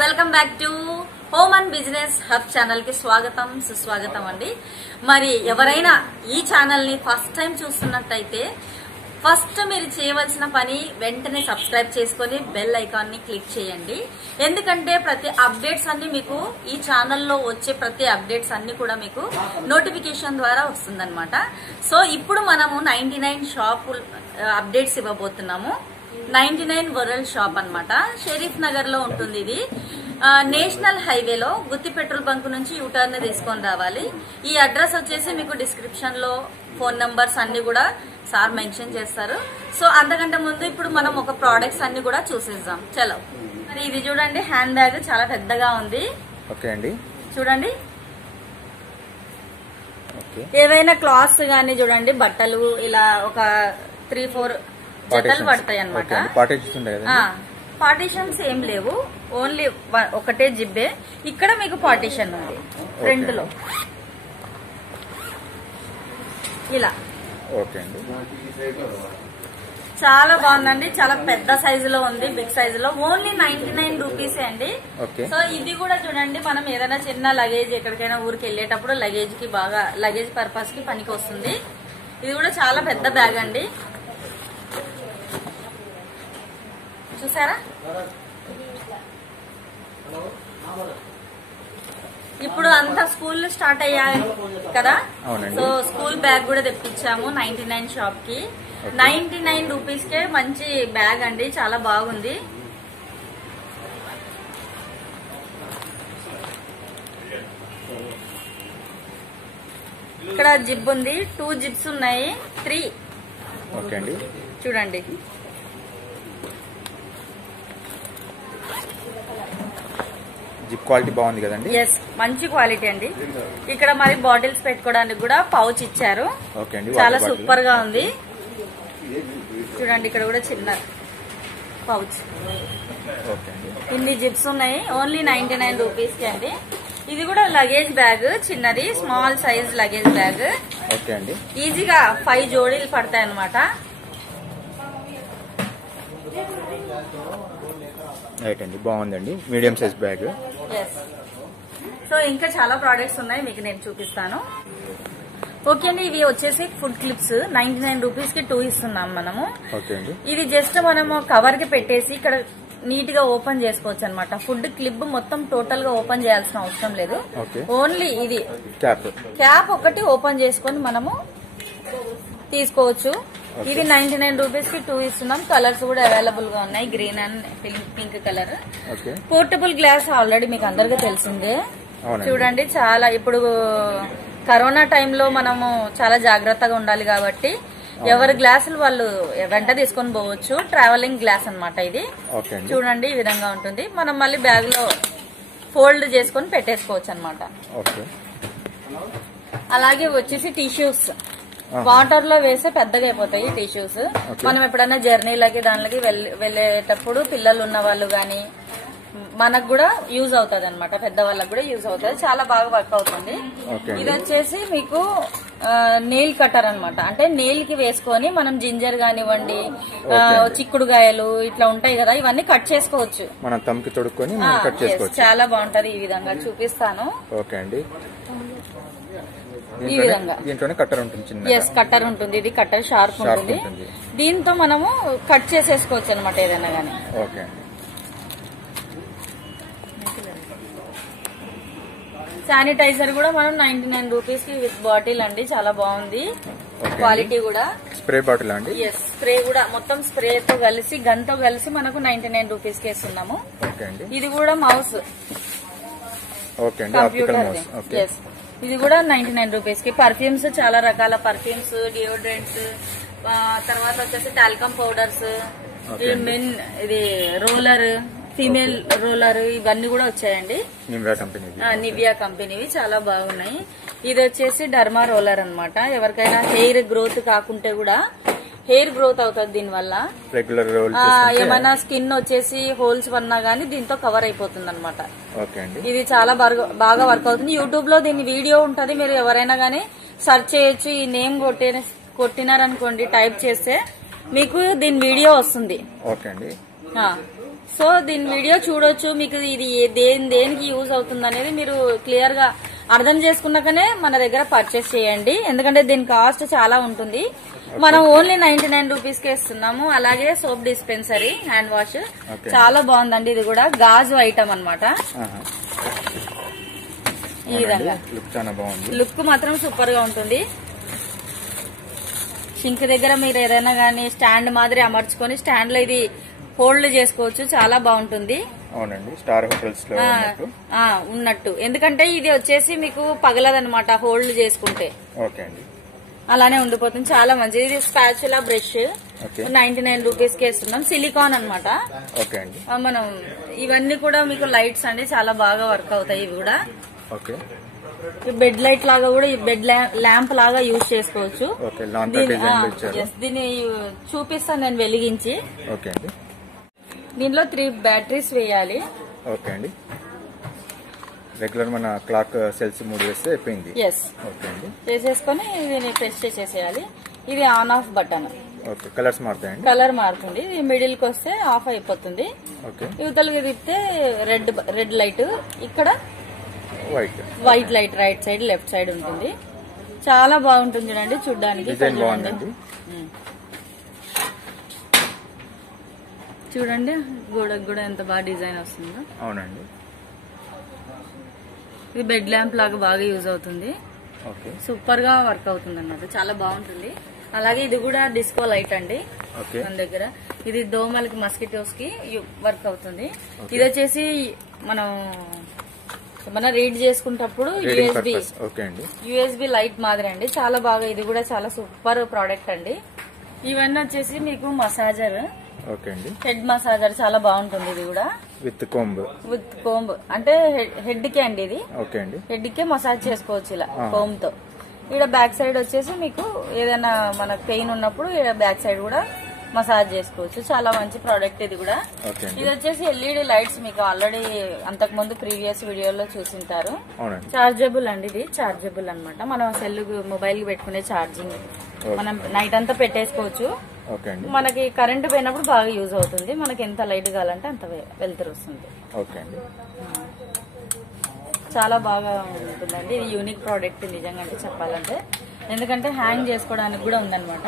Welcome back to home and business hub channel కి స్వాగతం సుస్వాగతం అండి. మరి ఎవరైనా ఈ ఛానల్ ని ఫస్ట్ టైం చూస్తున్నట్టయితే ఫస్ట్ మీరు చేయవలసిన పని వెంటనే సబ్స్క్రైబ్ చేసుకుని బెల్ ఐకాన్ ని క్లిక్ చేయండి. ఎందుకంటే ప్రతి అప్డేట్స్ అన్ని మీకు ఈ ఛానల్లో వచ్చే ప్రతి అప్డేట్స్ అన్ని కూడా మీకు నోటిఫికేషన్ ద్వారా వస్తుందన్నమాట. సో ఇప్పుడు మనము 99 షాప్ అప్డేట్స్ ఇవ్వబోతున్నాము. 99 వరల్డ్ షాప్ అన్నమాట. షరీఫ్ నగర్ లో ఉంటుంది. ఇది నేషనల్ హైవేలో గుత్తి పెట్రోల్ బంక్ నుంచి యూటర్న్ తీసుకొని రావాలి. ఈ అడ్రస్ వచ్చేసి మీకు డిస్క్రిప్షన్ లో ఫోన్ నంబర్స్ అన్ని కూడా సార్ మెన్షన్ చేస్తారు. సో అంతకంటే ముందు ఇప్పుడు మనం ఒక ప్రోడక్ట్స్ అన్ని కూడా చూసేద్దాం. చలో, మరి ఇది చూడండి, హ్యాండ్ బ్యాగ్ చాలా పెద్దగా ఉంది. ఓకే అండి, చూడండి. ఏవైనా క్లాత్స్ గానీ చూడండి, బట్టలు ఇలా ఒక 3-4 జతలు పడతాయి అనమాట. పార్టీషన్స్ ఏం లేవు, ఓన్లీ ఒకటే జిబ్బే. ఇక్కడ మీకు పార్టీషన్ ఉంది ఫ్రంట్ లో ఇలా. చాలా బాగుందండి, చాలా పెద్ద సైజులో ఉంది, బిగ్ సైజులో. ఓన్లీ 99 రూపీసే అండి. సో ఇది కూడా చూడండి, మనం ఏదైనా చిన్న లగేజ్ ఎక్కడికైనా ఊరికి వెళ్ళేటప్పుడు లగేజ్ కి బాగా లగేజ్ పర్పస్ కి పనికి వస్తుంది. ఇది కూడా చాలా పెద్ద బ్యాగ్ అండి, చూసారా. ఇప్పుడు అంతా స్కూల్ స్టార్ట్ అయ్యాయి కదా, సో స్కూల్ బ్యాగ్ కూడా తెప్పించాము 99 షాప్ కి. 99 రూపీస్ కే మంచి బ్యాగ్ అండి, చాలా బాగుంది. ఇక్కడ జిబ్ ఉంది, 2 జిబ్స్ ఉన్నాయి, 3. చూడండి, జిప్ క్వాలిటీ బాగుంది కదండి. ఎస్, మంచి క్వాలిటీ అండి. ఇక్కడ మరి బాటిల్స్ పెట్టుకోవడానికి కూడా పౌచ్ ఇచ్చారు, చాలా సూపర్ గా ఉంది. చూడండి, ఇక్కడ కూడా చిన్న పౌచ్. ఇన్ని జిప్స్ ఉన్నాయి, ఓన్లీ 99 రూపీస్ కి అండి. ఇది కూడా లగేజ్ బ్యాగ్, చిన్నది స్మాల్ సైజ్ లగేజ్ బ్యాగ్. ఈజీగా 5 జోడీలు పడతాయి అన్నమాట. రైట్ అండి, బాగుందండి, మీడియం సైజ్ బ్యాగ్. సో ఇంకా చాలా ప్రోడక్ట్స్ ఉన్నాయి, మీకు నేను చూపిస్తాను. ఓకే అండి, ఇవి వచ్చేసి ఫుడ్ క్లిప్స్ 99 రూపీస్ కి 2 ఇస్తున్నాం మనము. ఇది జస్ట్ మనము కవర్ కి పెట్టేసి ఇక్కడ నీట్ గా ఓపెన్ చేసుకోవచ్చు అనమాట. ఫుడ్ క్లిప్ మొత్తం టోటల్ గా ఓపెన్ చేయాల్సిన అవసరం లేదు. ఓన్లీ ఇది క్యాప్ ఒకటి ఓపెన్ చేసుకొని మనము తీసుకోవచ్చు. ఇది 99 రూపీస్ కి 2 ఇస్తున్నాం. కలర్స్ కూడా అవైలబుల్ గా ఉన్నాయి, green and pink colour. Portable glass already మీకు అందరికీ తెలిసిందే. చూడండి, చాలా ఇప్పుడు కరోనా టైంలో మనము చాలా జాగ్రత్తగా ఉండాలి కాబట్టి ఎవరి గ్లాసులు వాళ్ళు వెంట తీసుకొని పోవచ్చు. ట్రావెలింగ్ గ్లాస్ అన్నమాట ఇది. చూడండి, ఈ విధంగా ఉంటుంది. మనం మళ్ళీ బ్యాగ్ లో ఫోల్డ్ చేసుకొని పెట్టేసుకోవచ్చు అన్నమాట. అలాగే వచ్చేసి టిష్యూస్, వాటర్ లో వేస్తే పెద్దగా అయిపోతాయి టిష్యూస్. మనం ఎప్పుడైనా జర్నీలకి దానిలోకి వెళ్ళేటప్పుడు పిల్లలు ఉన్న వాళ్ళు గాని మనకు కూడా యూజ్ అవుతుంది అనమాట, పెద్దవాళ్ళకి కూడా యూజ్ అవుతుంది. చాలా బాగా వర్క్ అవుతుంది. ఇది వచ్చేసి మీకు నెయిల్ కటర్ అన్నమాట. అంటే నెయిల్ కి వేసుకొని మనం జింజర్ కానివ్వండి, చిక్కుడుగాయలు ఇట్లా ఉంటాయి కదా, ఇవన్నీ కట్ చేసుకోవచ్చు. చాలా బాగుంటది. ఈ విధంగా చూపిస్తాను. ఈ విధంగా కట్టర్ ఉంటుంది. ఎస్, కట్టర్ ఉంటుంది. ఇది కట్టర్ షార్ప్ ఉంటుంది. దీంతో మనము కట్ చేసేసుకోవచ్చు అనమాట ఏదైనా గానీ. శానిటైజర్ కూడా మనం 99 రూపీస్ కి విత్ బాటిల్ అండి, చాలా బాగుంది క్వాలిటీ కూడా. స్ప్రే బాటిల్ అండి. ఎస్, స్ప్రే కూడా మొత్తం స్ప్రే తో కలిసి గన్తో కలిసి మనకు 99 రూపీస్ కి ఇస్తున్నాము. ఇది కూడా మౌస్, కంప్యూటర్. ఎస్, ఇది కూడా 99 రూపీస్ కి. పర్ఫ్యూమ్స్, చాలా రకాల పర్ఫ్యూమ్స్, డియోడ్రెంట్స్, తర్వాత వచ్చేసి టాల్కమ్ పౌడర్స్, మెన్ ఇది రోలర్, ఫీమేల్ రోలర్, ఇవన్నీ కూడా వచ్చాయండి. నివియా కంపెనీవి చాలా బాగున్నాయి. ఇది వచ్చేసి డర్మా రోలర్ అన్నమాట. ఎవరికైనా హెయిర్ గ్రోత్ కాకుంటే కూడా హెయిర్ గ్రోత్ అవుతుంది దీని వల్ల. ఏమైనా స్కిన్ వచ్చేసి హోల్స్ పన్నా గానీ దీంతో కవర్ అయిపోతుంది అనమాట. ఇది చాలా బాగా వర్క్ అవుతుంది. యూట్యూబ్ లో దీని వీడియో ఉంటది, మీరు ఎవరైనా గానీ సెర్చ్ చేయొచ్చు. ఈ నేమ్ కొట్టినారనుకోండి, టైప్ చేస్తే మీకు దీని వీడియో వస్తుంది. సో దీని వీడియో చూడొచ్చు, మీకు ఇది దేనికి యూజ్ అవుతుంది అనేది మీరు క్లియర్ గా అర్థం చేసుకున్నాకనే మన దగ్గర పర్చేస్ చేయండి. ఎందుకంటే దీని కాస్ట్ చాలా ఉంటుంది. మనం ఓన్లీ 99 రూపీస్ కే ఇస్తున్నాము. అలాగే సోప్ డిస్పెన్సరీ హ్యాండ్ వాష్ చాలా బాగుందండి. ఇది కూడా గాజు ఐటమ్ అన్నమాట. ఈ విధంగా లుక్ మాత్రం సూపర్ గా ఉంటుంది. షింక్ దగ్గర మీరు ఏదైనా గానీ స్టాండ్ మాదిరి అమర్చుకొని స్టాండ్ లో ఇది హోల్డ్ చేసుకోవచ్చు. చాలా బాగుంటుంది. అవునండి, స్టార్ హోటల్స్ లో ఉన్నట్టు. ఎందుకంటే ఇది వచ్చేసి మీకు పగలదనమాట హోల్డ్ చేసుకుంటే. ఓకే అండి, అలానే ఉండిపోతుంది. చాలా మంచిది. ఇది స్పాచులా బ్రష్ 99 రూపీస్ కి ఇస్తున్నాం. సిలికాన్ అనమాట. ఓకే అండి, మనం ఇవన్నీ కూడా మీకు లైట్స్ అండి చాలా బాగా వర్క్ అవుతాయి. ఇవి కూడా ఓకే బెడ్ లైట్ లాగా కూడా బెడ్ ల్యాంప్ లాగా యూజ్ చేసుకోవచ్చు. దీన్ని చూపిస్తాను నేను వెలిగించి. ఓకే అండి, దీనిలో 3 బ్యాటరీస్ వేయాలి. ఓకే అండి, రెగ్యులర్ మన క్లాక్ సెల్స్ 3 వేస్తే అయిపోయింది. ఓకే అండి, వేసేసుకొని దీన్ని ప్రెస్ చేసేసేయాలి. ఇది on off button. Okay, colours మారుతాయండి. కలర్ మారుతుంది. ఇది మిడిల్ కి వస్తే ఆఫ్ అయిపోతుంది. ఓకే, యువతలకి తిప్పితే రెడ్ లైట్, ఇక్కడ white light right side left side ఉంటుంది. చాలా బాగుంటుంది చూడండి, చూడడానికి చూడండి. గోడకు కూడా ఎంత బాగా డిజైన్ వస్తుందో. అవునండి, ఇది బెడ్ ల్యాంప్ లాగా బాగా యూజ్ అవుతుంది. సూపర్ గా వర్క్ అవుతుంది అన్నమాట. చాలా బాగుంటుంది. అలాగే ఇది కూడా డిస్కో లైట్ అండి మన దగ్గర. ఇది దోమలకి మస్కిటోస్ కి వర్క్ అవుతుంది. ఇది వచ్చేసి మనం రీడ్ చేసుకుంటప్పుడు యూఎస్బి లైట్ మాదిరి అండి. చాలా బాగా, ఇది కూడా చాలా సూపర్ ప్రోడక్ట్ అండి. ఇవన్నీ వచ్చేసి మీకు మసాజర్, హెడ్ మసాజర్ చాలా బాగుంటుంది. ఇది కూడా విత్ కోంబ్ అంటే హెడ్ కే అండి. ఇది హెడ్ కే మసాజ్ చేసుకోవచ్చు ఇలా కోంబ్ తో. ఇక్కడ బ్యాక్ సైడ్ వచ్చేసి మీకు ఏదైనా మనకు పెయిన్ ఉన్నప్పుడు బ్యాక్ సైడ్ కూడా మసాజ్ చేసుకోవచ్చు. చాలా మంచి ప్రోడక్ట్ ఇది కూడా. ఇది వచ్చేసి ఎల్ఈడి లైట్స్, మీకు ఆల్రెడీ అంతకు ముందు ప్రీవియస్ వీడియోలో చూసింటారు. చార్జబుల్ అండి. ఇది చార్జబుల్ అన్నమాట. మనం సెల్ మొబైల్ కి పెట్టుకునే ఛార్జింగ్ మనం నైట్ అంతా పెట్టేసుకోవచ్చు. మనకి కరెంట్ పోయినప్పుడు బాగా యూజ్ అవుతుంది. మనకి ఎంత లైట్ కావాలంటే అంత వెళ్తురు వస్తుంది. చాలా బాగా ఉంటుందండి. ఇది యూనిక్ ప్రోడక్ట్ నిజంగా అంటే చెప్పాలంటే. ఎందుకంటే హ్యాంగ్ చేసుకోవడానికి కూడా ఉందన్నమాట.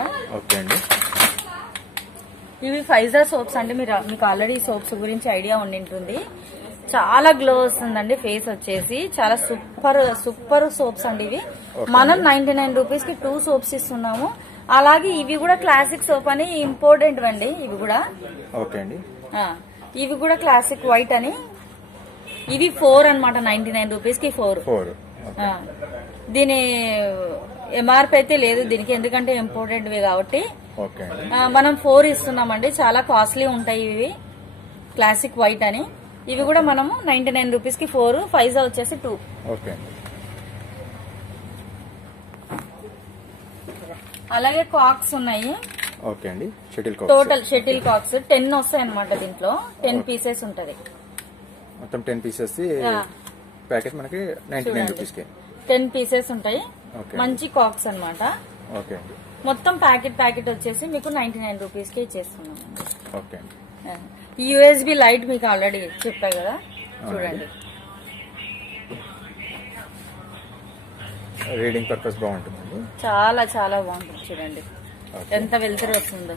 ఇవి ఫైజర్ సోప్స్ అండి. మీకు ఆల్రెడీ సోప్స్ గురించి ఐడియా ఉండింటుంది. చాలా గ్లో వస్తుందండి ఫేస్ వచ్చేసి. చాలా సూపర్ సోప్స్ అండి ఇవి. మనం 99 రూపీస్ కి 2 సోప్స్ ఇస్తున్నాము. అలాగే ఇవి కూడా క్లాసిక్ సోప్ అని ఇంపార్టెంట్ అండి. ఇవి కూడా ఇవి కూడా క్లాసిక్ వైట్ అని. ఇవి 4 అనమాట. 99 రూపీస్ కి 4. దీని ఎంఆర్పి అయితే లేదు దీనికి, ఎందుకంటే ఇంపార్టెంట్ కాబట్టి మనం 4 ఇస్తున్నామండి. చాలా కాస్ట్లీ ఉంటాయి ఇవి, క్లాసిక్ వైట్ అని. ఇవి కూడా మనము 99 రూపీస్ కి 4, ఫైజా వచ్చేసి 2. అలాగే కాక్స్ ఉన్నాయి. టోటల్ షటిల్ కాక్స్ 10 వస్తాయి అనమాట. దీంట్లో 10 పీసెస్ ఉంటది. మొత్తం 10 పీసెస్ ప్యాకెట్ మనకి 99 రూపీస్ కి 10 పీసెస్ ఉంటాయి. మంచి కాక్స్ అనమాట. మొత్తం ప్యాకెట్ వచ్చేసి మీకు 99 రూపీస్ కి ఇచ్చేస్తున్నాం. యూఎస్బి లైట్ మీకు ఆల్రెడీ చెప్పా కదా, చూడండి. రీడింగ్ పర్పస్ బాగుంటుందండి. చాలా చాలా బాగుంటుంది. చూడండి ఎంత వెళ్తురు వస్తుందో.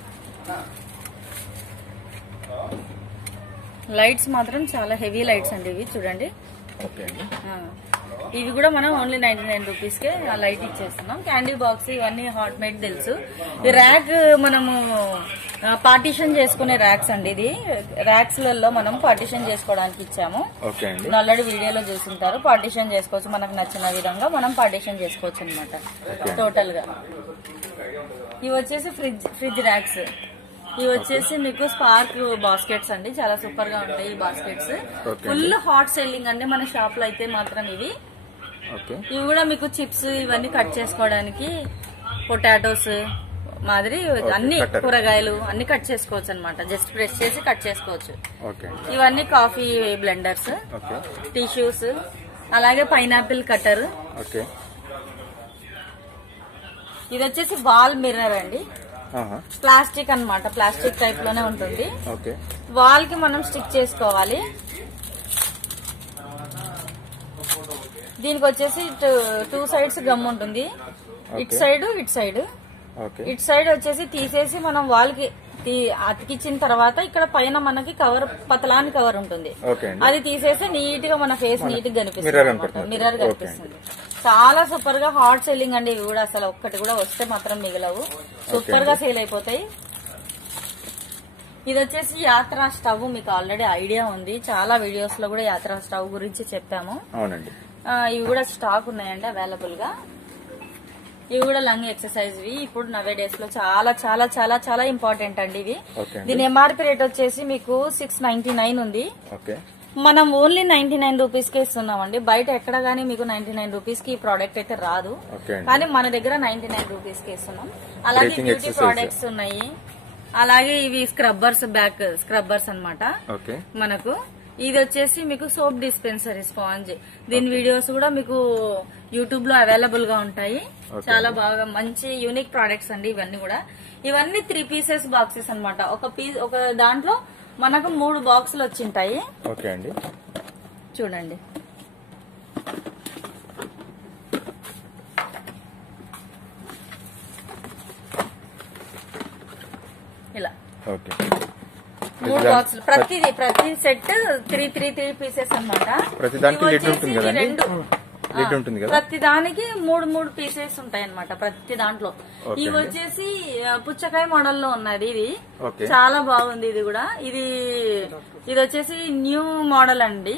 లైట్స్ మాత్రం చాలా హెవీ లైట్స్ అండి ఇవి. చూడండి ఇవి కూడా మనం ఓన్లీ 99 రూపీస్ కే ఆ లైట్ ఇచ్చేస్తున్నాం. క్యాండీ బాక్స్ ఇవన్నీ హాట్ మేడ్ తెలుసు. ఈ ర్యాక్ మనము పార్టీషన్ చేసుకునే ర్యాక్స్ అండి. ఇది ర్యాక్స్ లలో మనం పార్టీషన్ చేసుకోవడానికి ఇచ్చాము. ఆల్రెడీ వీడియోలో చూసింటారు. పార్టీషన్ చేసుకోవచ్చు, మనకు నచ్చిన విధంగా మనం పార్టీషన్ చేసుకోవచ్చు అనమాట టోటల్ గా. ఇవి వచ్చేసి ఫ్రిడ్జ్ ర్యాక్స్. ఇవి వచ్చేసి మీకు స్పార్క్ బాస్కెట్స్ అండి. చాలా సూపర్ గా ఉంటాయి ఈ బాస్కెట్స్. ఫుల్ హాట్ సెల్లింగ్ అండి మన షాప్ లో అయితే మాత్రం ఇవి. ఇవి కూడా మీకు చిప్స్ ఇవన్నీ కట్ చేసుకోవడానికి, పొటాటోస్ మాదిరి అన్ని కూరగాయలు అన్ని కట్ చేసుకోవచ్చు అనమాట. జస్ట్ ప్రెస్ చేసి కట్ చేసుకోవచ్చు. ఇవన్నీ కాఫీ బ్లెండర్స్, టిష్యూస్, అలాగే పైనాపిల్ కట్టర్. ఇది వచ్చేసి వాల్ మిర్రర్ అండి. ప్లాస్టిక్ అన్నమాట, ప్లాస్టిక్ టైప్ లోనే ఉంటుంది. ఓకే. వాల్ కి మనం స్టిక్ చేసుకోవాలి. దీనికి వచ్చేసి 2 సైడ్స్ గమ్ ఉంటుంది, ఇటు సైడ్ ఇటు సైడ్. ఇటు సైడ్ వచ్చేసి తీసేసి మనం వాల్ కి అతికించిన తర్వాత ఇక్కడ పైన మనకి కవర్, పతలాని కవర్ ఉంటుంది, అది తీసేసి నీట్ గా మన ఫేస్ నీట్ గా కనిపిస్తుంది, మిర్రర్ కనిపిస్తుంది. చాలా సూపర్ గా హాట్ సెల్లింగ్ అండి. ఇవి కూడా అసలు ఒక్కటి కూడా వస్తే మాత్రం మిగలవు, సూపర్ గా సేల్ అయిపోతాయి. ఇది వచ్చేసి యాత్ర స్టవ్, మీకు ఆల్రెడీ ఐడియా ఉంది, చాలా వీడియోస్ లో కూడా యాత్ర స్టవ్ గురించి చెప్పాము. ఇవి కూడా స్టాక్ ఉన్నాయండి అవైలబుల్ గా. ఇవి కూడా లంగ్ ఎక్సర్సైజ్ ఇప్పుడు నవే డేస్ లో చాలా చాలా చాలా చాలా ఇంపార్టెంట్ అండి ఇవి. దీని ఎంఆర్పీ రేట్ వచ్చేసి మీకు 699 ఉంది, మనం ఓన్లీ 99 రూపీస్ కి ఇస్తున్నామండి. బయట ఎక్కడ గానీ మీకు 99 రూపీస్ కి ఈ ప్రోడక్ట్ అయితే రాదు, కానీ మన దగ్గర 99 రూపీస్ కి ఇస్తున్నాం. అలాగే బ్యూటీ ప్రోడక్ట్స్ ఉన్నాయి, అలాగే ఇవి స్క్రబ్బర్స్, బ్యాక్ స్క్రబ్బర్స్ అన్నమాట మనకు. ఇది వచ్చేసి మీకు సోప్ డిస్పెన్సరీ స్పాంజ్, దీని వీడియోస్ కూడా మీకు యూట్యూబ్ లో అవైలబుల్ గా ఉంటాయి. చాలా బాగా మంచి యూనిక్ ప్రోడక్ట్స్ అండి ఇవన్నీ కూడా. ఇవన్నీ 3 పీసెస్ బాక్సెస్ అన్నమాట. ఒక దాంట్లో మనకు 3 బాక్సులు వచ్చింటాయి. చూడండి, ఇలా 3 బాక్సులు, ప్రతి సెట్ 3 పీసెస్ అన్నమాట. ప్రతి దానికి 3 పీసెస్ ఉంటాయి అన్నమాట ప్రతి దాంట్లో. ఇవి వచ్చేసి పుచ్చకాయ మోడల్ లో ఉన్నది, ఇది చాలా బాగుంది. ఇది కూడా ఇది వచ్చేసి న్యూ మోడల్ అండి,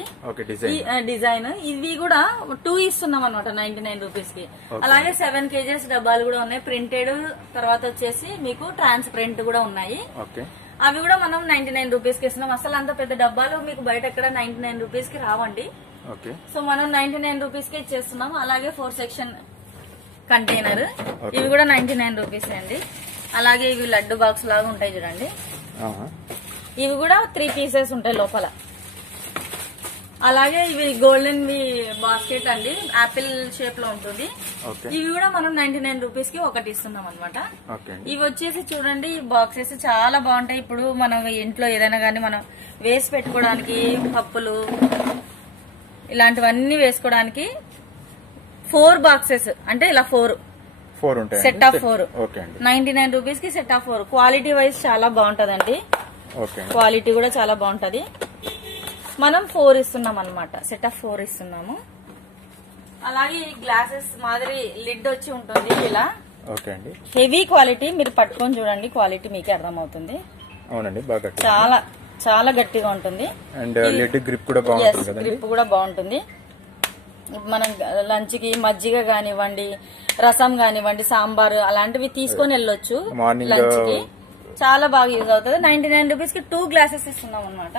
డిజైన్. ఇవి కూడా 2 ఇస్తున్నాం అనమాట 99 రూపీస్ కి. అలాగే 7 kgs డబ్బాలు కూడా ఉన్నాయి, ప్రింటెడ్. తర్వాత వచ్చేసి మీకు ట్రాన్స్పరెంట్ కూడా ఉన్నాయి, అవి కూడా మనం 99 రూపీస్ కి ఇస్తున్నాం. అసలు అంత పెద్ద డబ్బాలు మీకు బయట ఎక్కడ 99 రూపీస్ కి రావండి. సో మనం 99 రూపీస్ కి ఇచ్చేస్తున్నాం. అలాగే 4 సెక్షన్ కంటైనర్, ఇవి కూడా 99 రూపీస్ అండి. అలాగే ఇవి లడ్డు బాక్స్ లాగా ఉంటాయి చూడండి, ఇవి కూడా 3 పీసెస్ ఉంటాయి లోపల. అలాగే ఇవి గోల్డెన్ బాస్కెట్ అండి, యాపిల్ షేప్ లో ఉంటుంది. ఇవి కూడా మనం 99 రూపీస్ కి ఒకటి ఇస్తున్నాం అనమాట. ఇవి వచ్చేసి చూడండి, బాక్సెస్ చాలా బాగుంటాయి. ఇప్పుడు మనం ఇంట్లో ఏదైనా గానీ మనం వేసి పెట్టుకోవడానికి, పప్పులు ఇలాంటివన్నీ వేసుకోవడానికి 4 బాక్సెస్, అంటే ఇలా 4 సెట్ ఆఫ్ 4 99 రూపీస్ కి సెట్ ఆఫ్ 4. క్వాలిటీ వైజ్ చాలా బాగుంటదండి, క్వాలిటీ కూడా చాలా బాగుంటది. మనం 4 ఇస్తున్నాం అనమాట, సెట్ ఆఫ్ 4 ఇస్తున్నాము. అలాగే గ్లాసెస్ మాదిరి లిడ్ వచ్చి ఉంటుంది ఇలా, హెవీ క్వాలిటీ. మీరు పట్టుకొని చూడండి, క్వాలిటీ మీకే అర్థమవుతుంది. చాలా చాలా గట్టిగా ఉంటుంది, గ్రిప్ కూడా బాగుంటుంది. మనం లంచ్ కి మజ్జిగ కానివ్వండి, రసం కానివ్వండి, సాంబార్ అలాంటివి తీసుకొని వెళ్ళొచ్చు లంచ్ కి, చాలా బాగా యూజ్ అవుతుంది. 99 రూపీస్ కి 2 గ్లాసెస్ ఇస్తున్నాం అనమాట.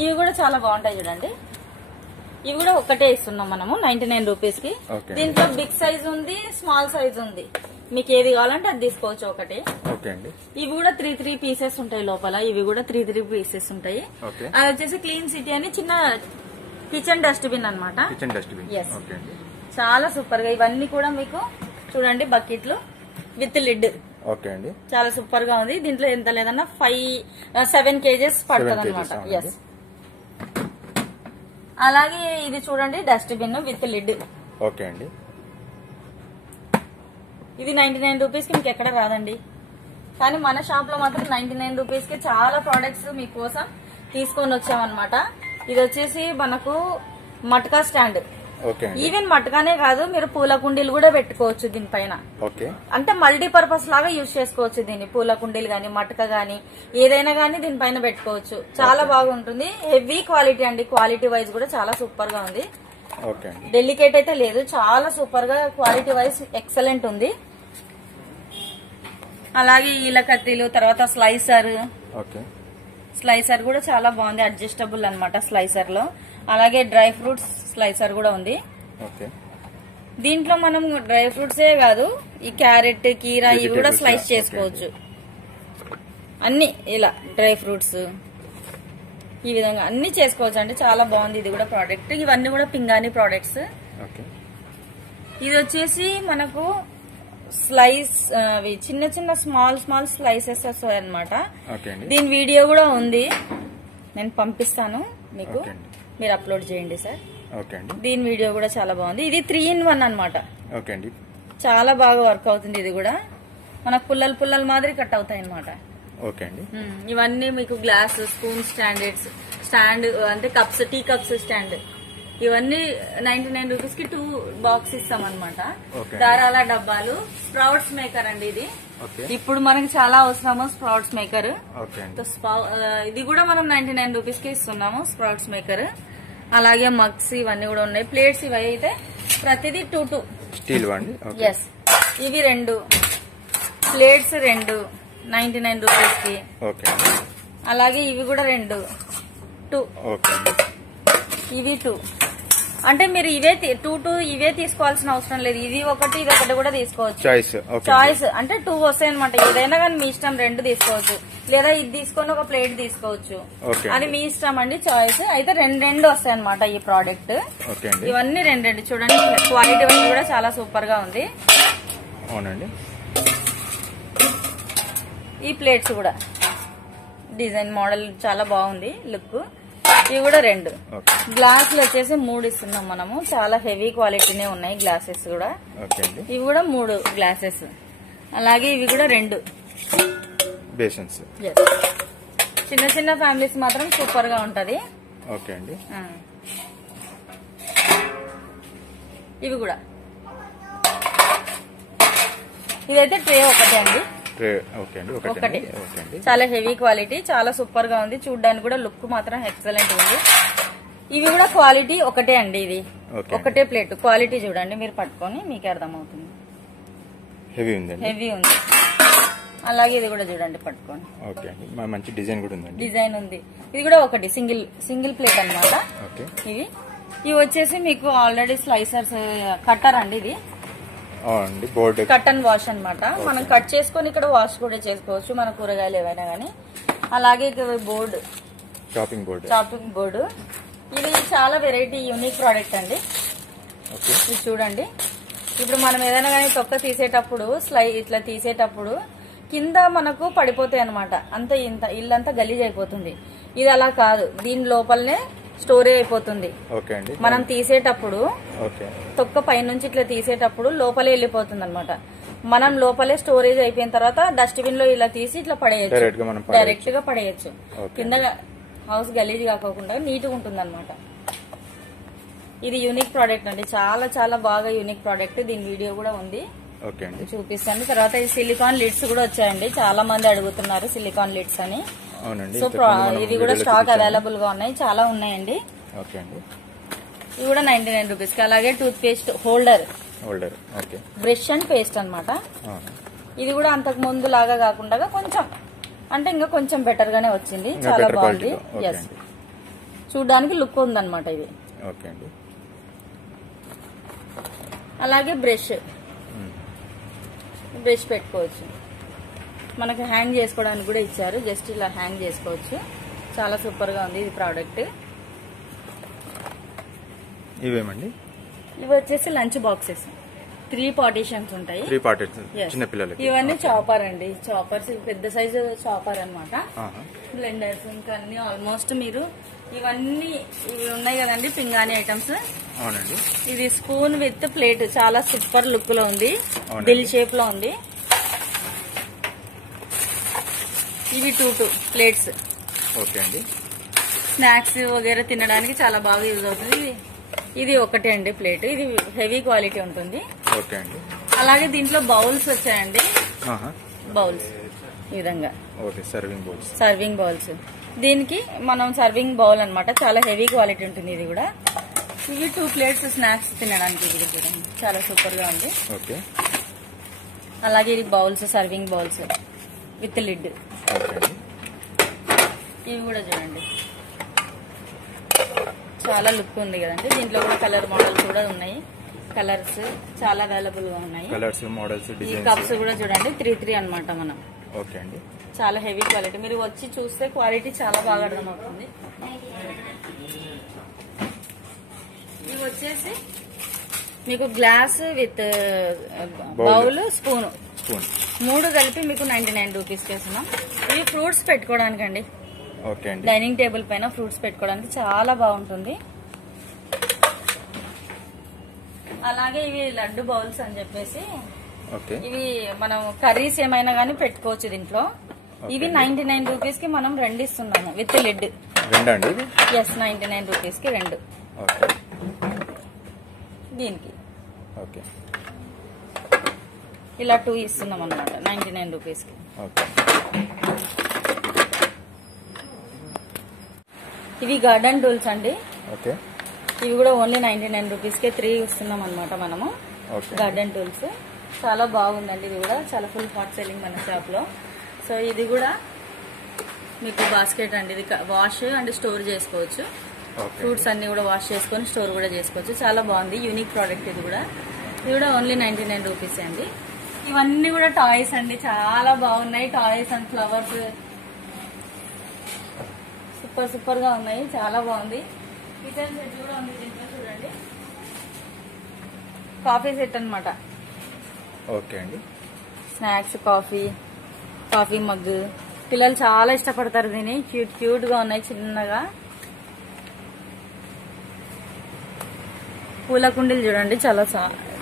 ఇవి కూడా చాలా బాగుంటాయి చూడండి, ఇవి కూడా ఒకటే ఇస్తున్నాం మనము 99 రూపీస్ కి. దీంట్లో బిగ్ సైజ్ ఉంది, స్మాల్ సైజ్ ఉంది, మీకు ఏది కావాలంటే అది తీసుకోవచ్చు ఒకటి. ఇవి కూడా 3 పీసెస్ ఉంటాయి లోపల, ఇవి కూడా 3 పీసెస్ ఉంటాయి. అది వచ్చేసి క్లీన్ సిటీ అని చిన్న కిచెన్ డస్ట్బిన్ అనమాట. చాలా సూపర్ గా ఇవన్నీ కూడా మీకు చూడండి, బకెట్లు విత్ లిడ్. చాలా సూపర్ గా ఉంది. దీంట్లో ఎంత లేదన్నా 7 kgs పడుతుంది అనమాట. అలాగే ఇది చూడండి, డస్ట్బిన్ విత్ లిడ్. ఇది 99 రూపీస్ కి మీకు ఎక్కడ రాదండి, కానీ మన షాప్ లో మాత్రం 99 రూపీస్ కి చాలా ప్రోడక్ట్స్ మీకోసం తీసుకొని వచ్చామన్నమాట. ఇది వచ్చేసి మనకు మటకా స్టాండ్. ఈవెన్ మటకానే కాదు, మీరు పూల కుండీలు కూడా పెట్టుకోవచ్చు దీనిపైన. అంటే మల్టీపర్పస్ లాగా యూజ్ చేసుకోవచ్చు దీన్ని. పూల కుండీలు గానీ, మటక గానీ, ఏదైనా గానీ దీనిపైన పెట్టుకోవచ్చు. చాలా బాగుంటుంది, హెవీ క్వాలిటీ అండి. క్వాలిటీ వైజ్ కూడా చాలా సూపర్ గా ఉంది, డెలికేట్ అయితే లేదు, చాలా సూపర్ గా క్వాలిటీ వైజ్ ఎక్సలెంట్ ఉంది. అలాగే ఈల కత్తిలు, తర్వాత స్లైసర్ కూడా చాలా బాగుంది, అడ్జస్టబుల్ అన్నమాట స్లైసర్ లో. అలాగే డ్రై ఫ్రూట్స్ స్లైసర్ కూడా ఉంది. దీంట్లో మనం డ్రై ఫ్రూట్సే కాదు, ఈ క్యారెట్, కీరా ఇవి కూడా స్లైస్ చేసుకోవచ్చు. అన్ని ఇలా డ్రై ఫ్రూట్స్ ఈ విధంగా అన్ని చేసుకోవచ్చు అండి. చాలా బాగుంది ఇది కూడా ప్రోడక్ట్. ఇవన్నీ కూడా పింగాణి ప్రోడక్ట్స్. ఇది వచ్చేసి మనకు స్లైస్ చిన్న చిన్న స్మాల్ స్లైసెస్ వస్తాయి అనమాట. ఓకే అండి. దీని వీడియో కూడా ఉంది, నేను పంపిస్తాను మీకు, మీరు అప్లోడ్ చేయండి సార్. ఓకే అండి. దీని వీడియో కూడా చాలా బాగుంది. ఇది 3-in-1 అనమాట. ఓకే అండి. చాలా బాగా వర్క్ అవుతుంది. ఇది కూడా మనకు పుల్లలు మాదిరి కట్ అవుతాయి అనమాట. ఓకే అండి. ఇవన్నీ మీకు గ్లాస్, స్పూన్ స్టాండ్ అంటే కప్స్, టీ కప్స్ స్టాండ్, ఇవన్నీ 99 రూపీస్ కి 2 బాక్స్ ఇస్తాం అనమాట. దారాల డబ్బాలు, స్ప్రౌట్స్ మేకర్ అండి ఇది. ఇప్పుడు మనకి చాలా అవసరము స్ప్రౌట్స్ మేకర్. ఇది కూడా మనం 99 రూపీస్ కి ఇస్తున్నాము స్ప్రౌట్స్ మేకర్. అలాగే మగ్స్ ఇవన్నీ కూడా ఉన్నాయి. ప్లేట్స్ ఇవి అయితే ప్రతిదీ 2 స్టీల్ అండి. ఎస్, ఇవి 2 ప్లేట్స్ 2 99 రూపీస్ కి. అలాగే ఇవి కూడా 2 ఇవి 2. అంటే మీరు ఇవే 2 ఇవే తీసుకోవాల్సిన అవసరం లేదు. ఇది ఒకటి కూడా తీసుకోవచ్చు. చాయిస్ అంటే 2 వస్తాయి అనమాట. ఏదైనా కానీ మీ ఇష్టం, 2 తీసుకోవచ్చు. లేదా ఇది తీసుకొని ఒక ప్లేట్ తీసుకోవచ్చు, అది మీ ఇష్టం అండి, చాయిస్. అయితే 2 వస్తాయి అనమాట ఈ ప్రోడక్ట్. ఇవన్నీ 2 చూడండి, క్వాలిటీ కూడా చాలా సూపర్ గా ఉంది. అవునండి. ఈ ప్లేట్స్ కూడా డిజైన్ మోడల్ చాలా బాగుంది లుక్. ఇవి కూడా 2 గ్లాసులు వచ్చేసి 3 ఇస్తున్నాం మనము. చాలా హెవీ క్వాలిటీనే ఉన్నాయి గ్లాసెస్ కూడా. ఇవి కూడా 3 గ్లాసెస్. అలాగే ఇవి కూడా 2 బేసిన్స్. చిన్న ఫ్యామిలీస్ మాత్రం సూపర్ గా ఉంటది. ఓకే అండి. ఇవి కూడా, ఇదైతే ట్రే ఒకటే అండి. ఒకటి చాలా హెవీ క్వాలిటీ, చాలా సూపర్ గా ఉంది. చూడడానికి కూడా లుక్ మాత్రం ఎక్సలెంట్ ఉంది. ఇవి కూడా క్వాలిటీ ఒకటే అండి. ఇది ఒకటే ప్లేట్. క్వాలిటీ చూడండి, మీరు పట్టుకొని మీకే అర్థమవుతుంది. హెవీ ఉంది. అలాగే ఇది కూడా చూడండి, పట్టుకోండి. మంచి డిజైన్ ఉంది. ఇది కూడా ఒకటి సింగిల్ ప్లేట్ అనమాట. ఇవి వచ్చేసి మీకు ఆల్రెడీ స్లైసర్స్ కట్టర్ అండి. ఇది కట్ అండ్ వాష్ అనమాట. మనం కట్ చేసుకొని ఇక్కడ వాష్ కూడా చేసుకోవచ్చు, మన కూరగాయలు ఏవైనా గానీ. అలాగే చాపింగ్ బోర్డు. ఇది చాలా వెరైటీ యూనిక్ ప్రోడక్ట్ అండి. ఇది చూడండి, ఇప్పుడు మనం ఏదైనా కానీ తొక్క తీసేటప్పుడు ఇట్లా తీసేటప్పుడు కింద మనకు పడిపోతాయి అనమాట. ఇల్లంతా గలీజ్ అయిపోతుంది. ఇది అలా కాదు, దీని లోపలనే స్టోరేజ్ అయిపోతుంది. మనం తీసేటప్పుడు తొక్క పైనుంచి ఇట్లా తీసేటప్పుడు లోపలే వెళ్ళిపోతుంది అనమాట. మనం లోపలే స్టోరేజ్ అయిపోయిన తర్వాత డస్ట్బిన్ లో ఇలా తీసి ఇట్లా పడేయచ్చు, డైరెక్ట్ గా పడేయచ్చు. కింద హౌస్ గలీజ్ కాకుండా నీట్ గా ఉంటుంది అనమాట. ఇది యూనిక్ ప్రోడక్ట్ అండి, చాలా బాగా యూనిక్ ప్రోడక్ట్. దీని వీడియో కూడా ఉంది, చూపిస్తాను. తర్వాత ఈ సిలికాన్ లిడ్స్ కూడా వచ్చాయండి. చాలా మంది అడుగుతున్నారు సిలికాన్ లిడ్స్ అని. సో ఇది కూడా స్టాక్ అవైలబుల్ గా ఉన్నాయి, చాలా ఉన్నాయండి. ఇవి కూడా 99 రూపీస్ కి. అలాగే toothpaste holder, brush and paste అనమాట. ఇది కూడా అంతకు ముందు లాగా కాకుండా కొంచెం అంటే ఇంకా కొంచెం బెటర్ గానే వచ్చింది, చాలా బాగుంది. ఎస్, చూడడానికి లుక్ ఉందన్నమాట ఇది. అలాగే బ్రష్ పెట్టుకోవచ్చు, మనకి హ్యాంగ్ చేసుకోవడానికి కూడా ఇచ్చారు. జస్ట్ ఇలా హ్యాంగ్ చేసుకోవచ్చు, చాలా సూపర్ గా ఉంది ఇది ప్రోడక్ట్. ఇవేమండి? ఇవి వచ్చేసి లంచ్ బాక్సెస్, 3 పార్టీషన్స్ ఉంటాయి. ఇవన్నీ చాపర్ అండి, చాపర్స్ పెద్ద సైజు చాపర్ అనమాట. బ్లెండర్స్ ఇంకా అన్ని ఆల్మోస్ట్ మీరు ఇవి ఉన్నాయి కదండి పింగాణి ఐటమ్స్. ఇది స్పూన్ విత్ ప్లేట్, చాలా సూపర్ లుక్ లో ఉంది, దిల్ షేప్ లో ఉంది. ఇవి 2 ప్లేట్స్. స్నాక్స్ వగేరా తినడానికి చాలా బాగా యూజ్ అవుతుంది. ఇది ఒకటే అండి ప్లేట్, ఇది హెవీ క్వాలిటీ ఉంటుంది. అలాగే దీంట్లో బౌల్స్ వచ్చాయండి, బౌల్స్ ఈ విధంగా సర్వింగ్ బౌల్స్. దీనికి మనం సర్వింగ్ బౌల్ అన్నమాట, చాలా హెవీ క్వాలిటీ ఉంటుంది ఇది కూడా. ఇవి 2 ప్లేట్స్ స్నాక్స్ తినడానికి, ఇది చూడండి చాలా సూపర్ గా ఉంది. అలాగే ఇది bowls, serving bowls with lid. ఇవి కూడా చూడండి చాలా లుక్ ఉంది కదండి. దీంట్లో కూడా కలర్ మోడల్స్ కూడా ఉన్నాయి, కలర్స్ చాలా అవైలబుల్ గా ఉన్నాయి. ఈ కప్స్ కూడా చూడండి 3 అనమాట మనం. చాలా హెవీ క్వాలిటీ, మీరు వచ్చి చూస్తే క్వాలిటీ చాలా బాగా అర్థమవుతుంది. ఇవి వచ్చేసి మీకు గ్లాస్ విత్ బౌల్ స్పూన్ 3 కలిపి మీకు 99 రూపీస్కి ఇస్తున్నాం. ఇవి ఫ్రూట్స్ పెట్టుకోవడానికి అండి. ఓకే అండి. డైనింగ్ టేబుల్ పైన ఫ్రూట్స్ పెట్టుకోవడానికి చాలా బాగుంటుంది. అలాగే ఇవి లడ్డు బౌల్స్ అని చెప్పేసి ఇవి మనం కర్రీస్ ఏమైనా గానీ పెట్టుకోవచ్చు దీంట్లో. ఇవి 99 రూపీస్ కి మనం 2 ఇస్తున్నాము విత్ లిడ్. ఎస్ 99 రూపీస్ కి 2. దీనికి ఇలా 2 ఇస్తున్నాం అన్నమాట 99 రూపీస్ కి. ఇవి గార్డెన్ టూల్స్ అండి. ఇవి కూడా ఓన్లీ 99 రూపీస్ కి 3 ఇస్తున్నాం అనమాట మనము. గార్డెన్ టూల్స్ చాలా బాగుందండి. ఇది కూడా చాలా ఫుల్ హాట్ సెల్లింగ్ మన షాప్ లో. సో ఇది కూడా మీకు బాస్కెట్ అండి. ఇది వాష్ అండ్ స్టోర్ చేసుకోవచ్చు. ఫ్రూట్స్ అన్ని కూడా వాష్ చేసుకొని స్టోర్ కూడా చేసుకోవచ్చు. చాలా బాగుంది, యూనిక్ ప్రోడక్ట్. ఇది కూడా ఓన్లీ 99 రూపీస్ అండి. ఇవన్నీ కూడా టాయ్స్ అండి, చాలా బాగున్నాయి. టాయ్స్ అండ్ ఫ్లవర్స్ సూపర్ గా ఉన్నాయి, చాలా బాగుంది. కిచెన్ సెట్ కూడా ఉంది దీంట్లో చూడండి. కాఫీ సెట్ అన్నమాట. ఓకే అండి. Snacks, coffee mug. పిల్లలు చాలా ఇష్టపడతారు దీన్ని. క్యూట్ గా ఉన్నాయి, చిన్నగా. పూల కుండీలు చూడండి,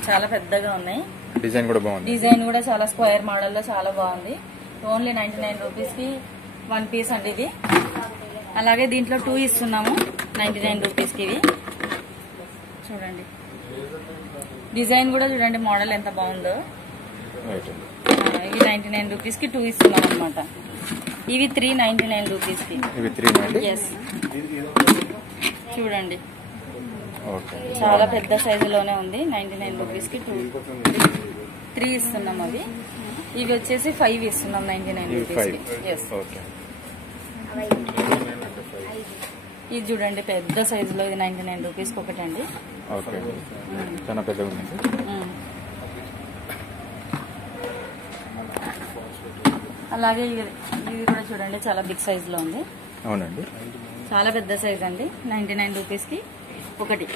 చాలా పెద్దగా ఉన్నాయి. డిజైన్ కూడా బాగుంది. డిజైన్ కూడా చాలా స్క్వేర్ మోడల్ లో చాలా బాగుంది. ఓన్లీ 99 రూపీస్ కి 1 పీస్ అండి ఇది. అలాగే దీంట్లో 2 ఇస్తున్నాము 99 రూపీస్ కి. ఇవి చూడండి, డిజైన్ కూడా చూడండి, మోడల్ ఎంత బాగుందో. ఇవి 99 రూపీస్ కి 2 ఇస్తున్నాం అనమాట. ఇవి 399 రూపీస్ కి. ఎస్ చూడండి, చాలా పెద్ద సైజులోనే ఉంది. 99 రూపీస్ కి 3 ఇస్తున్నాం. అవి ఇవి వచ్చేసి 5 ఇస్తున్నాం 99 రూపీస్ కి. ఎస్ ఇది చూడండి, పెద్ద సైజులో. ఇది 99 రూపీస్ కి ఒకటండి. అలాగే ఇది కూడా చూడండి, చాలా బిగ్ సైజ్ లో ఉంది. అవునండి, చాలా పెద్ద సైజ్ అండి. 99 రూపీస్ కి ఒకటి.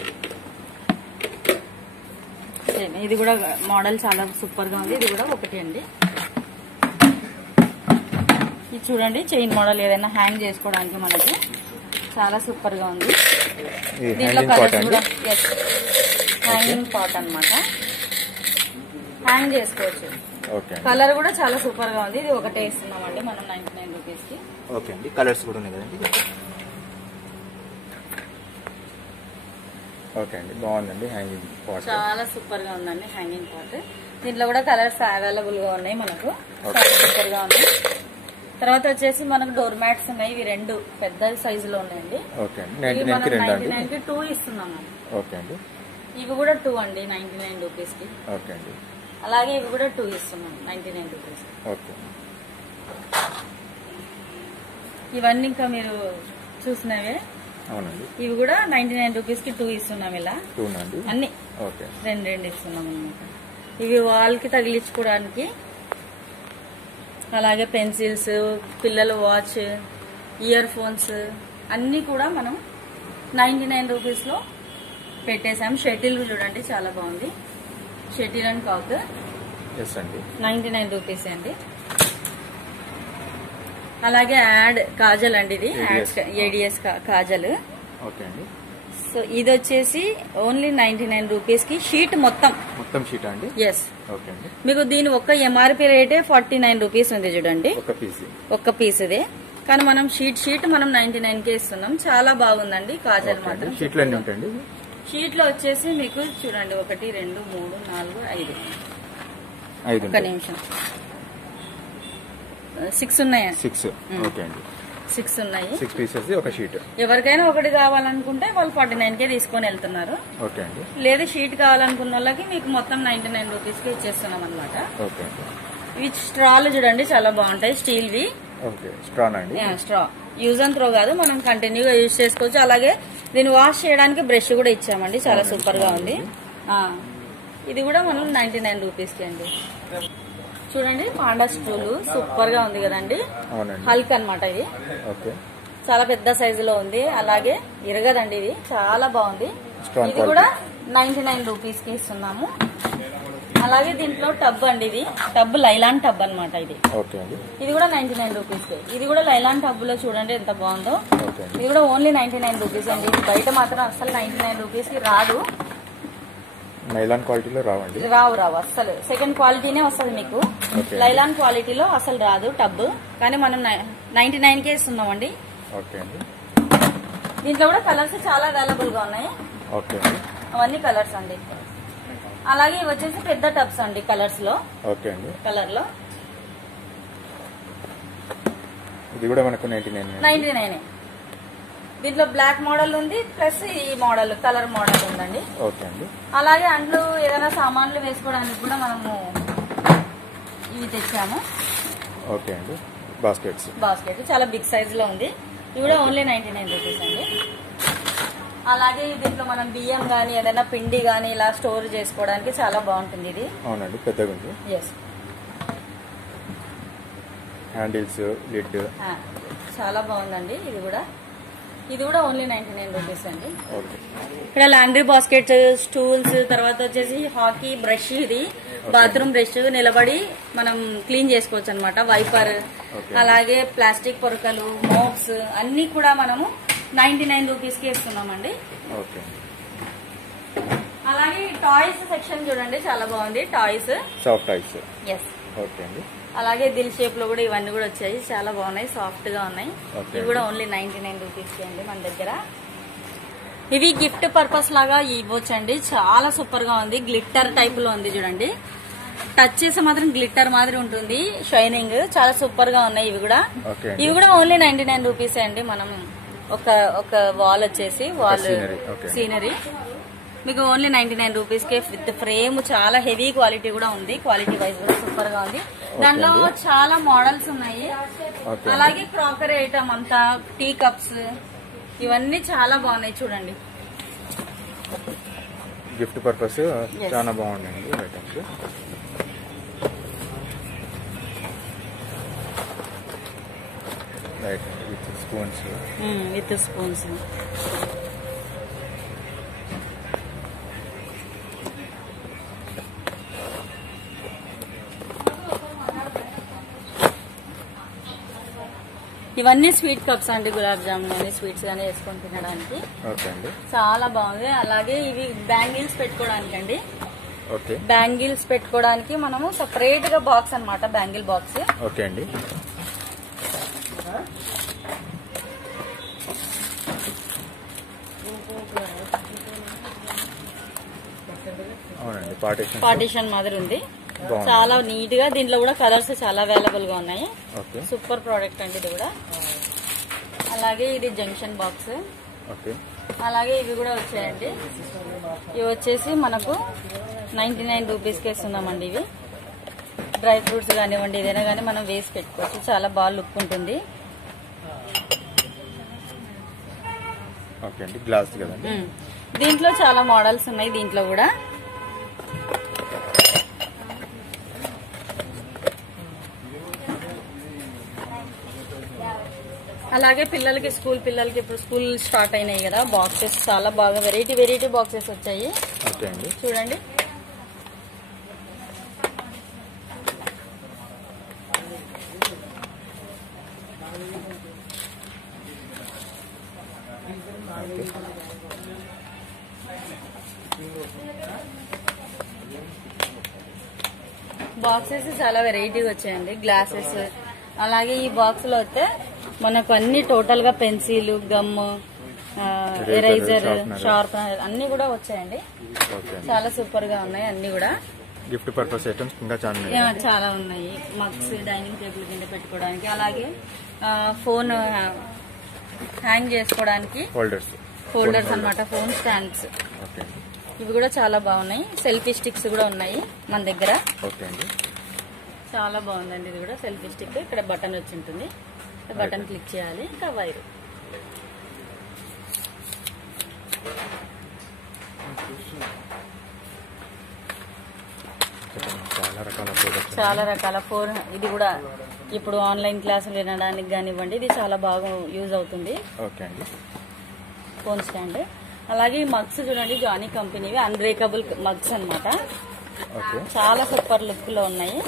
ఇది కూడా మోడల్ చాలా సూపర్ గా ఉంది. ఇది కూడా ఒకటి అండి. ఇది చూడండి, చైన్ మోడల్, ఏదైనా హ్యాంగ్ చేసుకోవడానికి మనకి చాలా సూపర్ గా ఉంది. దీంట్లో కలర్స్ కూడా హ్యాంగింగ్ పాట్ అన్నమాట. హ్యాంగ్ చేసుకోవచ్చు. కలర్ కూడా చాలా సూపర్ గా ఉంది. ఇది ఒకటే ఇస్తున్నామండి మనం 99 రూపీస్ కి. ఓకే అండి, కలర్స్ కూడా ఉన్నాయి కదండి. ఓకే అండి, బాగుందండి హ్యాంగింగ్ పాట్. చాలా సూపర్ గా ఉందండి హ్యాంగింగ్ పాట్. దీంట్లో కూడా కలర్స్ అవైలబుల్ గా ఉన్నాయి మనకు. సూపర్ గా ఉన్నాయి. తర్వాత వచ్చేసి మనకు డోర్ మ్యాట్స్ ఉన్నాయి. ఇవి 2 పెద్ద సైజులో ఉన్నాయండి. ఓకే అండి, 99 కి 2 ఇస్తున్నాము. ఓకే అండి. ఇవి కూడా 2 అండి 99 రూపీస్ కి. ఓకే అండి. అలాగే ఇవి కూడా 2 ఇస్తున్నాం 99 రూపీస్. ఓకే. ఇవన్నీ ఇంకా మీరు చూసినవే. అవునండి, ఇవి కూడా 99 రూపీస్ కి 2 ఇస్తున్నాం. ఇలా అన్ని 2 ఇస్తున్నాం అనమాట. ఇవి వాల్ కి తగిలించుకోవడానికి. అలాగే పెన్సిల్స్, పిల్లల వాచ్, ఇయర్ ఫోన్స్ అన్ని కూడా మనం 99 రూపీస్ లో పెట్టేసాం. షటిల్ చూడండి, చాలా బాగుంది. షటిల్ అండ్ కాక్ 99 రూపీస్ అండి. అలాగే యాడ్ కాజల్ అండి. ఇది ఏడిఎస్ కాజల్. సో ఇది వచ్చేసి ఓన్లీ 99 రూపీస్ కి షీట్ మొత్తం షీట్ అండి. ఎస్. మీకు దీని ఒక్క ఎంఆర్పి రేటే 49 రూపీస్ ఉంది చూడండి, ఒక్క పీస్ ఇదే. కానీ మనం షీట్ మనం 99 కే ఇస్తున్నాం. చాలా బాగుందండి కాజల్ మాత్రం. షీట్ లో వచ్చేసి మీకు చూడండి 1 2 3 4 5. ఒక్క నిమిషం, 6 ఉన్నాయి. 6 ఉన్నాయి. 6 పీసెస్ ఒక షీట్. ఎవరికైనా ఒకటి కావాలనుకుంటే వాళ్ళు 49 కే తీసుకొని వెళ్తున్నారు. లేదు షీట్ కావాలనుకున్న వాళ్ళకి మీకు మొత్తం 99 రూపీస్ కి ఇచ్చేస్తున్నాం అనమాట. ఇవి స్ట్రాలు చూడండి, చాలా బాగుంటాయి. స్టీల్ వి స్ట్రా. యూజ్ అండ్ త్రో కాదు, మనం కంటిన్యూగా యూజ్ చేసుకోవచ్చు. అలాగే దీన్ని వాష్ చేయడానికి బ్రష్ కూడా ఇచ్చామండి, చాలా సూపర్ గా ఉంది. ఇది కూడా మనం 99 రూపీస్ కి అండి. చూడండి, పాండా స్టూల్ సూపర్ గా ఉంది కదండి. హల్క్ అన్నమాట. ఇది చాలా పెద్ద సైజులో ఉంది. అలాగే ఇరగదండి, ఇది చాలా బాగుంది. ఇది కూడా 99 రూపీస్ కి ఇస్తున్నాము. అలాగే దీంట్లో టబ్ అండి, ఇది టబ్ లైలాన్ టబ్ అనమాట. ఇది ఇది కూడా 99 రూపీస్. ఇది కూడా లైలాన్ టబ్ లో చూడండి ఎంత బాగుందో. ఇది కూడా ఓన్లీ 99 రూపీస్ అండి. ఇది బయట మాత్రం అసలు 99 రూపీస్ కి రాదు. లైలాన్ క్వాలిటీలో రావండి, రావు అసలు. సెకండ్ క్వాలిటీనే వస్తుంది మీకు. లైలాన్ క్వాలిటీలో అసలు రాదు టబ్. కానీ మనం 99 కే ఇస్తున్నామండి. దీంట్లో కూడా కలర్స్ చాలా అవైలబుల్ గా ఉన్నాయి. అవన్నీ కలర్స్ అండి. అలాగే ఇవి వచ్చేసి పెద్ద టబ్స్ అండి కలర్స్ లో. కలర్ లో ఇది కూడా మనకు 99. దీంట్లో బ్లాక్ మోడల్ ఉంది, ప్లస్ ఈ మోడల్ కలర్ మోడల్ ఉందండి. అలాగే అండ్లు ఏదైనా సామాన్లు వేసుకోవడానికి కూడా మనము ఇవి తెచ్చాము. బాస్కెట్ చాలా బిగ్ సైజ్ లో ఉంది. ఇవి కూడా ఓన్లీ 99 రూపీస్ అండి. అలాగే దీంట్లో మనం బియ్యం గానీ ఏదైనా పిండి గానీ ఇలా స్టోర్ చేసుకోవడానికి చాలా బాగుంటుంది. ఇది అవునండి, పెద్దగా ఉంది. హ్యాండిల్స్, లిడ్ చాలా బాగుందండి. ఇది కూడా ఓన్లీ 99 రూపీస్ అండి. ఇక్కడ లాండ్రీ బాస్కెట్, స్టూల్స్, తర్వాత వచ్చేసి హాకీ బ్రష్, ఇది బాత్రూమ్ బ్రష్ నిలబడి మనం క్లీన్ చేసుకోవచ్చు అనమాట. వైపర్, అలాగే ప్లాస్టిక్ పొరకలు, మోప్స్ అన్ని కూడా మనము 99 రూపీస్ కి ఇస్తున్నామండి. అలాగే టాయ్స్ సెక్షన్ చూడండి చాలా బాగుంది. Toys, soft toys. అలాగే దిల్ షేప్ లో కూడా ఇవన్నీ కూడా వచ్చాయి, చాలా బాగున్నాయి, సాఫ్ట్ గా ఉన్నాయి. ఇవి కూడా ఓన్లీ 99 రూపీస్ కి అండి మన దగ్గర. ఇవి గిఫ్ట్ పర్పస్ లాగా ఇవ్వచ్చండి. చాలా సూపర్ గా ఉంది. గ్లిట్టర్ టైప్ లో ఉంది చూడండి. టచ్ చేస్తే మాత్రం గ్లిట్టర్ మాదిరి ఉంటుంది, షైనింగ్. చాలా సూపర్ గా ఉన్నాయి. ఇవి కూడా ఓన్లీ 99 రూపీస్ అండి. మనం ఒక వాల్ వచ్చేసి వాల్ సీనరీ మీకు only 99 rupees K with frame. చాలా హెవీ క్వాలిటీ కూడా ఉంది. క్వాలిటీ వైజ్ కూడా సూపర్ గా ఉంది. దాంట్లో చాలా మోడల్స్ ఉన్నాయి. అలాగే క్రాకరీ ఐటమ్ అంతా, టీ కప్స్, ఇవన్నీ చాలా బాగున్నాయి చూడండి. గిఫ్ట్ పర్పస్ చాలా బాగున్నాయండి ఐటమ్స్. With spoons. ఇవన్నీ స్వీట్ కప్స్ అండి. గులాబ్ జామున్ కానీ స్వీట్స్ కానీ వేసుకొని తినడానికి చాలా బాగుంది. అలాగే ఇవి బ్యాంగిల్స్ పెట్టుకోవడానికి అండి. బ్యాంగిల్స్ పెట్టుకోవడానికి మనము సెపరేట్ గా బాక్స్ అన్నమాట, బ్యాంగిల్ బాక్స్. పార్టీషన్ మాదిరి ఉంది, చాలా నీట్ గా. దీంట్లో కూడా కలర్స్ చాలా అవైలబుల్ గా ఉన్నాయి. సూపర్ ప్రోడక్ట్ అండి ఇది కూడా. అలాగే ఇది జంక్షన్ బాక్స్. అలాగే ఇవి కూడా వచ్చాయండి. ఇవి వచ్చేసి మనకు 99 రూపీస్ కి ఇస్తున్నామండి. ఇవి డ్రై ఫ్రూట్స్ కానివ్వండి, ఏదైనా కానీ మనం వేసి పెట్టుకోవచ్చు. చాలా బాగా లుక్ ఉంటుంది. దీంట్లో చాలా మోడల్స్ ఉన్నాయి. దీంట్లో కూడా అలాగే పిల్లలకి ఇప్పుడు స్కూల్ స్టార్ట్ అయినాయి కదా, బాక్సెస్ చాలా బాగా వెరైటీ బాక్సెస్ వచ్చాయి చూడండి. బాక్సెస్ చాలా వెరైటీగా వచ్చాయండి. గ్లాసెస్. అలాగే ఈ బాక్స్ లో అయితే మనకు అన్ని టోటల్ గా పెన్సిల్, గమ్, ఎరైజర్, షార్ప్నర్ అన్ని కూడా వచ్చాయండి. చాలా సూపర్ గా ఉన్నాయి అన్ని కూడా. గిఫ్ట్ పర్పస్ ఐటమ్స్ ఇంకా చాలా ఉన్నాయి. మగ్స్, డైనింగ్ టేబుల్ కింద పెట్టుకోవడానికి, అలాగే ఫోన్ హ్యాంగ్ చేసుకోవడానికి హోల్డర్స్ అన్నమాట, ఫోన్ స్టాండ్స్. ఇవి కూడా చాలా బాగున్నాయి. సెల్ఫీ స్టిక్స్ కూడా ఉన్నాయి మన దగ్గర. చాలా బాగుందండి ఇది కూడా. సెల్ఫీ స్టిక్ ఇక్కడ బటన్ వచ్చి ఉంటుంది, బటన్ క్లిక్ చేయాలి. ఇంకా వైర్. చాలా రకాల ఫోన్. ఇది కూడా ఇప్పుడు ఆన్లైన్ క్లాసులు వినడానికి కానివ్వండి, ఇది చాలా బాగా యూజ్ అవుతుంది. Phone stand. అలాగే ఈ మగ్స్ చూడండి, జానీ కంపెనీవి అన్బ్రేకబుల్ మగ్స్ అన్నమాట. ఓకే, చాలా సూపర్ లుక్ లో ఉన్నాయి.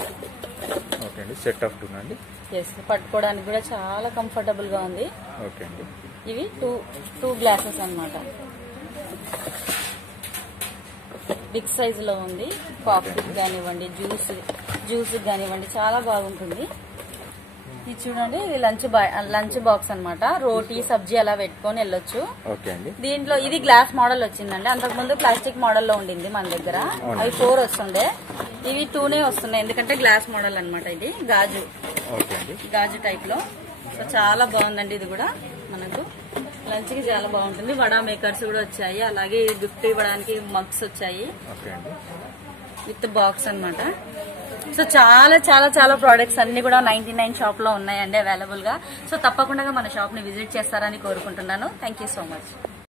ఓకే అండి. సెట్ ఆఫ్ 2 అండి. ఎస్, పట్టుకోవడానికి కూడా చాలా కంఫర్టబుల్ గా ఉంది. ఓకే అండి. ఇవి టూ గ్లాసెస్ అన్నమాట. బిగ్ సైజ్ లో ఉంది. కాఫీకి కానివ్వండి, జ్యూస్ కానివ్వండి, చాలా బాగుంటుంది. ఇది చూడండి, ఇది లంచ్ బాక్స్ అన్నమాట. రోటీ సబ్జీ అలా పెట్టుకొని వెళ్ళొచ్చు. ఓకే అండి. దీంట్లో ఇది గ్లాస్ మోడల్ వచ్చిందండి. అంతకుముందు ప్లాస్టిక్ మోడల్ లో ఉండింది మన దగ్గర. అవి 4 వస్తుండే, ఇవి 2నే వస్తున్నాయి. ఎందుకంటే గ్లాస్ మోడల్ అన్నమాట. ఇది గాజు, ఓకే అండి. గాజు టైప్ లో. సో చాలా బాగుందండి. ఇది కూడా మనకు లంచ్ కి చాలా బాగుంటుంది. వడా మేకర్స్ కూడా వచ్చాయి. అలాగే గిఫ్ట్ ఇవ్వడానికి మగ్స్ వచ్చాయి. ఓకే అండి. విత్ బాక్స్ అన్నమాట. సో చాలా చాలా చాలా ప్రోడక్ట్స్ అన్ని కూడా 99 షాప్ లో ఉన్నాయండి అవైలబుల్ గా. సో తప్పకుండా మన షాప్ ని విజిట్ చేస్తారని కోరుకుంటున్నాను. Thank you so much.